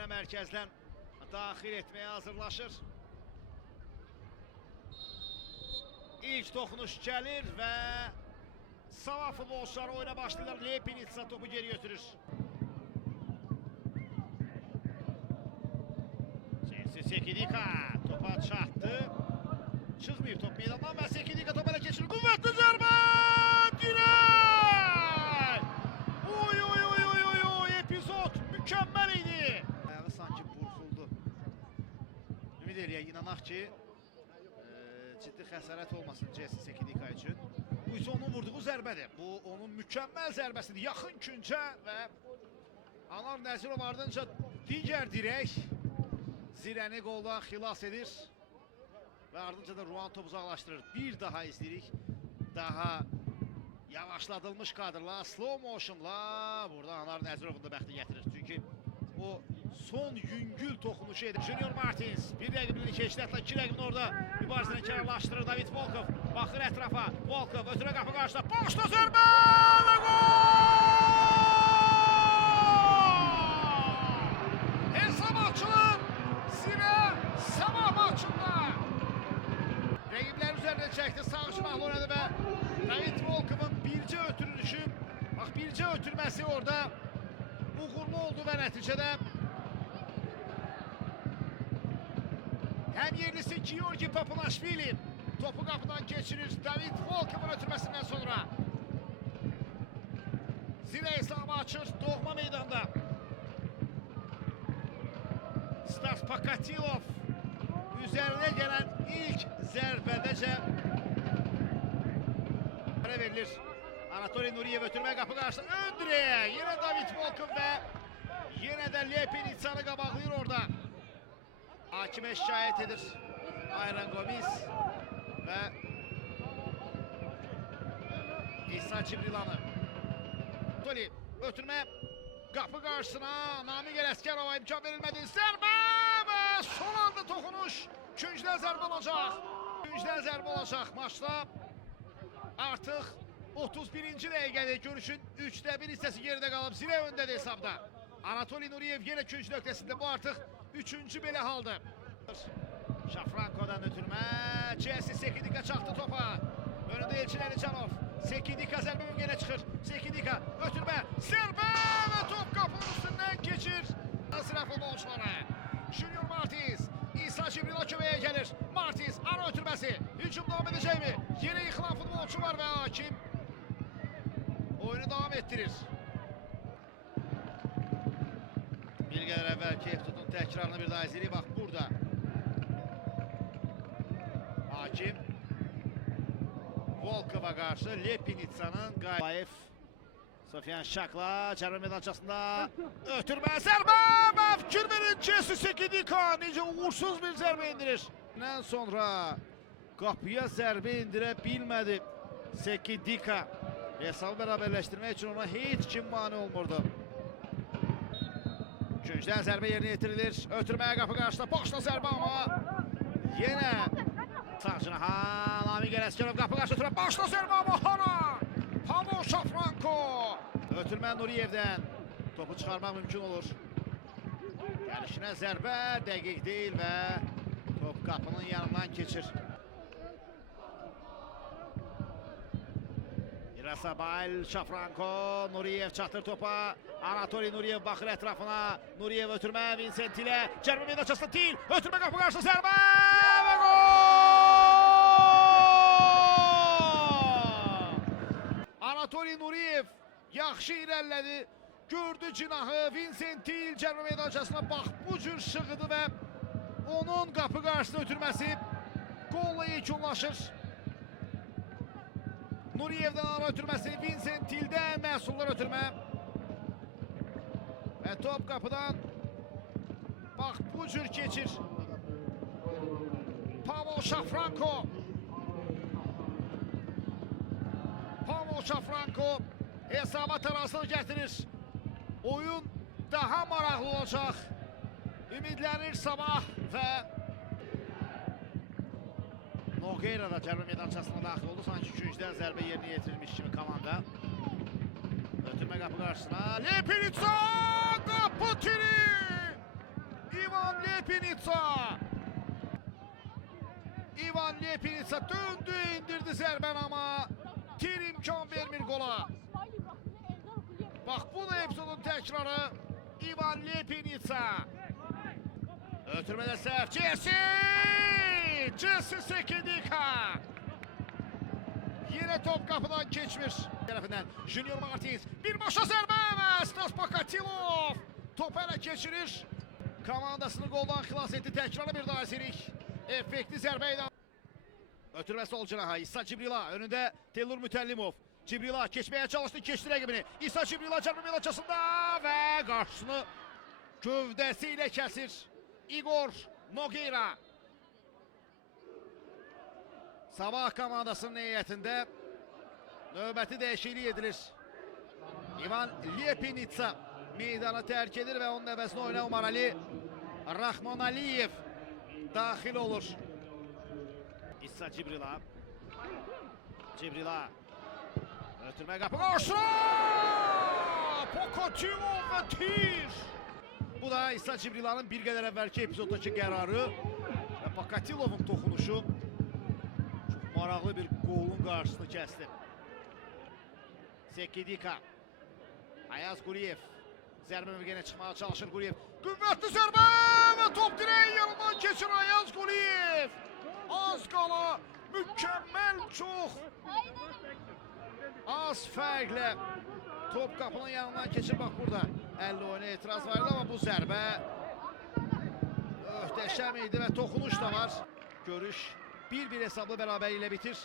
yenə mərkəzdən daxil etməyə hazırlaşır. İlk toxunuş gəlir və Sava futbolçuları oyuna başlayırlar. Lepinitsa topu geri götürür. Sekidika topa çarptı. Çıxmayıb top meydandan və Sekidika topa da keçirir. Qüvvətli zərbə! Dirək! Oy, epizod mükəmməl idi. Ayağı sanki burxuldu. Ümid eləyək, inanaq ki, ciddi xəsarət olmasın Jesse Sekidika üçün. Bu isə onun vurduğu zərbədir. Bu onun mükəmməl zərbəsidir. Yaxın küncə və Anar Nəzirov ardınca digər dirək Zirəni qoldan xilas edir və ardınca da Ruan topu uzaqlaşdırır. Bir daha izləyirik. Daha yavaşladılmış kadrla, slow motionla burada Anar Nəzirovun da bəxti gətirir. Çünki o son yüngül toxunuşu edir. Junior Martins bir rəqibini keçdi, hətta iki rəqibini orada mübarizəni kərarlaşdırır. David Volkov baxır ətrafa. Volkov ötürə qapı qarşıda. Boşda zərbə və gol! Hesab açılır. Zirə sabah maçında. Rəqiblər üzərində çəkdi. Sağ şınaqlı oynadı və David Volkovun bircə ötürülüşü, bax bircə ötürməsi orada uğurlu oldu və nəticədə həm yerlisi Georgi Papulaşvili topu qapıdan keçirir David Volkovun ötürməsindən sonra. Zirə hesabı açır doğma meydanda. Stas Pakatilov üzərinə gələn ilk zərbədəcə verilir. Anatoliy Nuriyev ötürmə qapı qarşısında. Öndre! Yenə David Volkov və yenə də Lepinitsanı qabaqlayır orada. Hakimə şikayət edir Ayran Gomis və İsa Cibrilanı. Anatoliy ötürmə qapı qarşısına Namiq Ələsgərova imkan verilmədi. Zərbə və son anda toxunuş. Küncdən zərbə olacaq. Küncdən zərbə olacaq. Maçda artıq 31-ci dəqiqədə görüşün 3-1 hissəsi geridə qalıb. Zirə öndədir hesabda. Anatoliy Nuriyev yenə künc nöqtəsində. Bu artıq 3-cü belə haldır. Şafranko'dan ötürmə. Jesse Sekidika çaxdı topa. Önündə Elçin Əlicanov. Sekidika zərbə mümkünə çıxır. Sekidika ötürmə. Zərbə və top qapının üstündən keçir. Zirə futbolçuları. Junior Martins. İsa Cibrila köməyə gəlir. Martins ara ötürməsi. Hücum davam edəcəkmi? Yenə yıxılan futbolçu var və hakim oyunu davam etdirir. Bir qədər əvvəlki Eftutun təkrarını bir daha izləyirik. Bax burada. Hakim Volkova qarşı Lepinitsanın Qayev Sofyan Şakla cərbə meydançasında ötürmə zərbə və fikir verin Jesse Sekidika necə uğursuz bir zərbə indirir. Ondan sonra qapıya zərbə indirə bilmədi Sekidika. Hesabı bərabərləşdirmək üçün ona heç kim mane olmurdu. Küncdən zərbə yerinə yetirilir. Ötürməyə qapı qarşıda boşda zərbə amma yenə sağcına Namiq Ələsgərov qapı qarşı ötürə boşda zərbə amma hana Pavel Şafranko. Ötürmə Nuriyevdən topu çıxarmaq mümkün olur. Gəlişinə zərbə dəqiq deyil və top qapının yanından keçir. İrasabal, Şafranko, Nuriyev çatır topa. Anatoliy Nuriyev baxır ətrafına. Nuriyev ötürmə Vincent ilə cərbə meydançasında Til. Ötürmə qapı qarşı zərbə və gol! Anatoliy Nuriyev yaxşı irəlilədi. Gördü cinahı. Vincent Til cərbə meydançasına bax bu cür şığıdı və onun qapı qarşısına ötürməsi golla yekunlaşır. Nuriyevdən ara ötürməsi, Vincent Tildən məhsullar ötürmə. Və top qapıdan bax bu cür keçir. Pavel Şafranko. Pavel Şafranko hesaba tarazlıq gətirir. Oyun daha maraqlı olacaq. Ümidlənir sabah və Nogueira da cərbə meydançasına daxil oldu. Sanki küncdən zərbə yerinə yetirilmiş kimi komanda. Ötürmə qapı qarşısına. Lepinitsa! Qapı tiri! İvan Lepinitsa. İvan Lepinitsa döndü, indirdi zərben ama tir imkan vermir qola. Bax bu da epizodun təkrarı. İvan Lepinitsa. Ötürmədə səhv. Jesse Sekidika. Yine top kapıdan geçmiş. Tarafından Junior Martins. Bir başa zərbə və Stas Pokatilov. Topu ələ keçirir. Komandasını goldan xilas etdi. Təkrarı bir daha izləyirik. Effekti zərbə ilə. Ötürmə sol cinaha. İsa Cibrila. Önündə Telur Mütəllimov. Cibrila keçməyə çalışdı. Keçdi rəqibini. İsa Cibrila cərbə meydançasında və qarşısını gövdəsi ilə kəsir. Igor Nogueira. Sabah komandasının heyətində növbəti dəyişiklik edilir. İvan Lepinitsa meydanı tərk edir və onun əvəzinə oyuna Umar Ali Rahmanaliyev daxil olur. İsa Cibrila. Cibrila. Ötürmə qapı qarşı! Pokatilov və tir! Bu da İsa Cibrilanın bir qədər əvvəlki epizoddakı qərarı və Pokatilovun toxunuşu. Maraqlı bir golun qarşısını kəsdi. Sekidika. Ayaz Quliyev. Zərbə mövqeyinə çıxmağa çalışır Quliyev. Qüvvətli zərbə və top direğin yanından keçir Ayaz Quliyev. Az qala mükəmməl çox. Az fərqlə top qapının yanından keçir. Bax burada 50 oyuna etiraz var idi amma bu zərbə möhtəşəm idi və toxunuş da var. Görüş 1-1 hesablı beraberliğiyle bitir.